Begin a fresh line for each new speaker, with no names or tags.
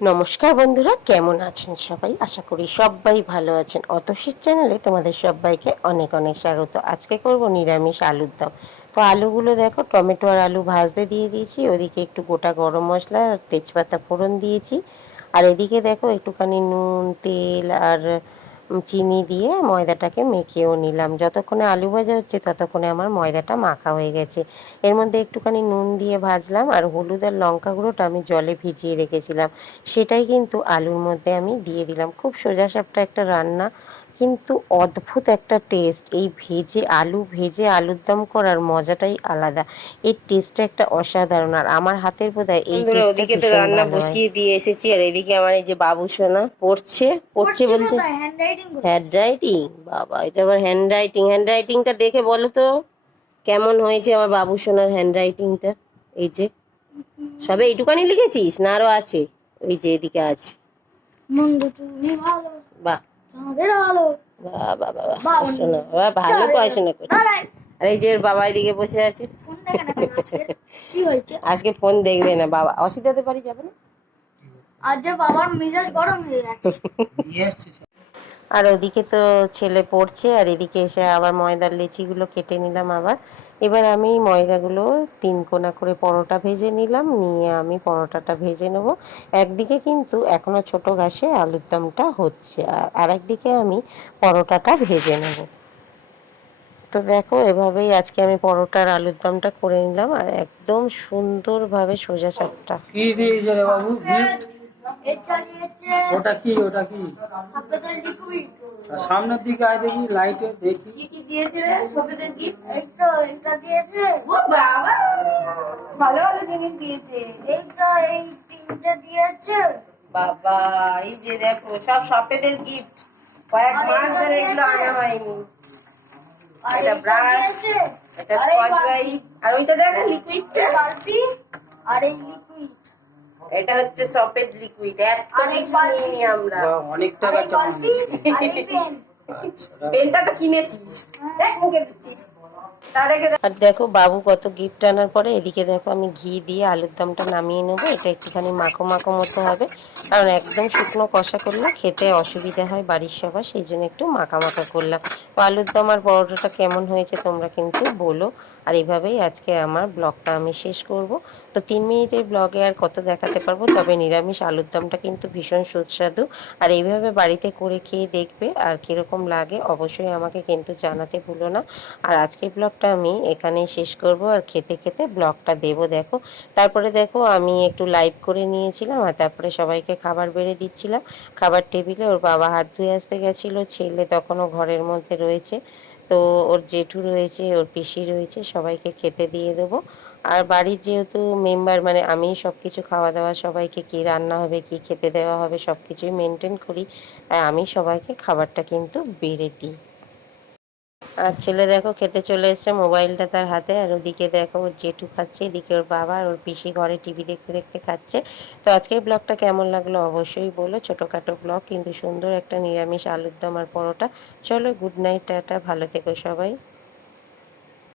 নমস্কার বন্ধুরা, কেমন আছেন সবাই? আশা করি সবাই ভালো আছেন। অতসীর চ্যানেলে তোমাদের সবাইকে অনেক অনেক স্বাগত। আজকে করব নিরামিষ আলুর দম। তো আলুগুলো দেখো, টমেটো আর আলু ভাজতে দিয়ে দিয়েছি। ওদিকে একটু গোটা গরম মশলা আর তেজপাতা ফোড়ন দিয়েছি। আর এদিকে দেখো একটুখানি নুন, তেল আর চিনি দিয়ে ময়দাটাকে মেখেও নিলাম। যতক্ষণে আলু ভাজা হচ্ছে, ততক্ষণে আমার ময়দাটা মাখা হয়ে গেছে। এর মধ্যে একটুখানি নুন দিয়ে ভাজলাম আর হলুদ আর লঙ্কা গুঁড়োটা আমি জলে ভিজিয়ে রেখেছিলাম। সেটাই কিন্তু আলুর মধ্যে আমি দিয়ে দিলাম। খুব সোজাসাপটা একটা রান্না। কিন্তু অদ্ভুত একটা টেস্ট এই ভেজে আলু ভেজে আলুর দম করার মজাটাই আলাদা। এর টেস্টটা একটা অসাধারণ। আর আমার হাতের বোধহয় এই
ওদিকে তো রান্না বসিয়ে দিয়ে এসেছি আর এদিকে আমার এই যে বাবু সোনা পড়ছে। পড়ছে বলতে হ্যান্ড রাইটিং বাবা এটা আবার হ্যান্ড রাইটিং হ্যান্ড রাইটিংটা দেখে বলো তো কেমন হয়েছে আমার বাবু সোনার হ্যান্ড রাইটিংটা এই যে সবে এইটুকানি লিখেছিস? না আরও আছে? ওই যে এদিকে আছে।
মন্দ তুমি ভালো।
বাহ
ভালো
পড়াশোনা করছিস
দাঁড়াই
আর। এই যে বাবা এদিকে বসে আছে। আজকে ফোন দেখবে না বাবা। অসুবিধাতে পারি যাবে না?
আজ যে বাবার মেজাজ গরম হয়ে গেছে
আর ওদিকে তো ছেলে পড়ছে, আর এদিকে এসে আবার ময়দার লেচিগুলো কেটে নিলাম আবার। এবার আমি ময়দাগুলো তিন কোনা করে পরোটা ভেজে নিলাম, নিয়ে আমি পরোটাটা ভেজে নেব। একদিকে কিন্তু এখনও ছোট ঘাসে আলুর দমটা হচ্ছে, আর আরেকদিকে আমি পরোটাটা ভেজে নেব। তো দেখো, এভাবেই আজকে আমি পরোটার আলুর দমটা করে নিলাম, আর একদম সুন্দরভাবে সোজা
নিয়েছে
ওটা কি ওটা কি? সামনের দিকে আয় দেখি লাইটে দেখি।
কি কি দিয়েছে রে সবেদের গিফট?
এই এটা দিয়েছে।
ও বাবা ভালো ভালো জিনিস দিয়েছে।
এইটা এই তিনটে দিয়েছে।
বাবা এই যে দেখো সব সপেদের গিফট। কয়েক মাস
এটা
ধরে এগুলো আনা হয়নি। এটা
এইটা
brush, এটা
আর
স্কচ ব্রাইট আর ওইটা দেখো লিকুইডটা
আর এই লিকুইড
এটা হচ্ছে সফেদ লিকুইড এত কিছু নিইনি আমরা।
অনেক টাকা জমা আচ্ছা
পেনটা তো কিনেছিস। দেখ মুখে দিচ্ছিস।
আর দেখো বাবু কত গিফট আনার পরে এদিকে দেখো আমি ঘি দিয়ে আলুর দমটা নামিয়ে নেব। এটা একটুখানি মাখো মাখো মতো হবে। কারণ একদম শুকনো কষা করলে খেতে অসুবিধা হয় বাড়ির সবার, সেই জন্য একটু মাখা মাখা করলাম। তো আলুর দম আর পরোটাটা কেমন হয়েছে তোমরা কিন্তু বলো। আর এইভাবেই আজকে আমার ব্লগটা আমি শেষ করব। তো তিন মিনিটের ব্লগে আর কত দেখাতে পারব, তবে নিরামিষ আলুর দমটা কিন্তু ভীষণ সুস্বাদু। আর এইভাবে বাড়িতে করে খেয়ে দেখবে আর কীরকম লাগে অবশ্যই আমাকে কিন্তু জানাতে ভুলো না। আর আজকের ব্লগটা আমি এখানেই শেষ করব আর খেতে খেতে ব্লগটা দেবো, দেখো। তারপরে দেখো আমি একটু লাইভ করে নিয়েছিলাম আর তারপরে সবাইকে খাবার বেড়ে দিচ্ছিলাম। খাবার টেবিলে ওর বাবা হাত ধুয়ে আসতে গেছিল, ছেলে তখনও ঘরের মধ্যে রয়েছে। তো ওর জেঠু রয়েছে, ওর পিসি রয়েছে, সবাইকে খেতে দিয়ে দেবো। আর বাড়ির যেহেতু মেম্বার মানে আমি সব কিছু খাওয়া দাওয়া সবাইকে কি রান্না হবে, কি খেতে দেওয়া হবে সব কিছুই মেনটেন করি আমি সবাইকে খাবারটা কিন্তু বেড়ে দিই। আর ছেলে দেখো খেতে চলে এসছে, মোবাইলটা তার হাতে আর ওদিকে দেখো ওর জেঠু খাচ্ছে, এদিকে ওর বাবা আর ওর পিসি ঘরে টিভি দেখতে দেখতে খাচ্ছে। তো আজকের ব্লগটা কেমন লাগল অবশ্যই বলো, ছোটোখাটো ব্লগ কিন্তু সুন্দর একটা নিরামিষ আলুর দম আর পরোটা। চলো গুড নাইট টাটা, ভালো থেকো সবাই।